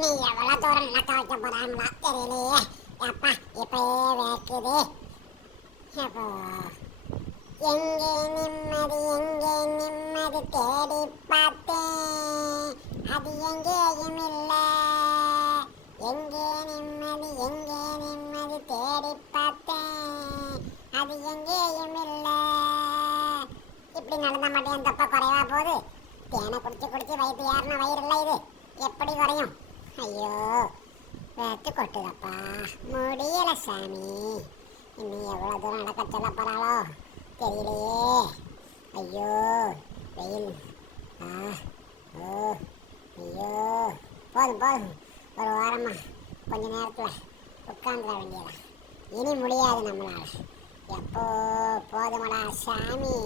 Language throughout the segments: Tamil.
இனி எவ்வளோ தூரம் நடக்க வைக்க போறாங்களா தெரியலையே. அப்பா இப்பயே வேக்குது. அப்போ எங்கே நிம்மதி எங்கே நிம்மதி தேடி பார்த்தேன், அது எங்கேயும் இல்லை. எங்கே நிம்மதி எங்கே நிம்மதி தேடி பார்த்தேன், அது எங்கேயும் இல்லை. இப்படி நடந்த மாட்டேன் என் தொப்பை குறைவா போகுது. தேனை குடிச்சு குடிச்சு வயிற்று ஏறின வயிறு இல்லை இது எப்படி குறையும்? ஐயோ வேத்து கொட்டுதப்பா, முடியல சாமி. இன்னும் எவ்வளோ தூரம் நடக்க சொல்ல போகிறாளோ தெரியலையே. ஐயோ வெயில். ஓ ஐயோ போதும் போதும், ஒரு வாரமா கொஞ்ச நேரத்தில் உட்காந்துட வேண்டியதான். இனி முடியாது நம்மளால. எப்போ போதுமடா சாமி.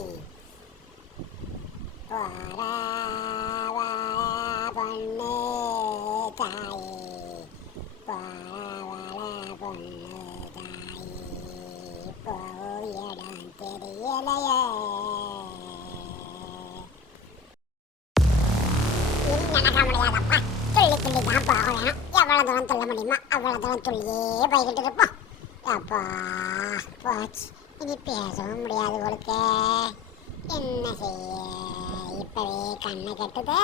பொண்ணு தாயே, பொண்ணு தாயே, போயிடம் தெரியலையே. இனி நடக்க முடியாதப்பா, துள்ளி துள்ளி தான் போக வேணும். எவ்வளோ தூரம் துள்ள முடியுமா அவ்வளோ தூரம் துள்ளியே போய்கிட்டு இருப்போம். அப்பா போச்சு, இனி பேசவும் முடியாது உங்களுக்கு. என்ன செய்ய, இப்பவே கண்ணை கட்டுதே.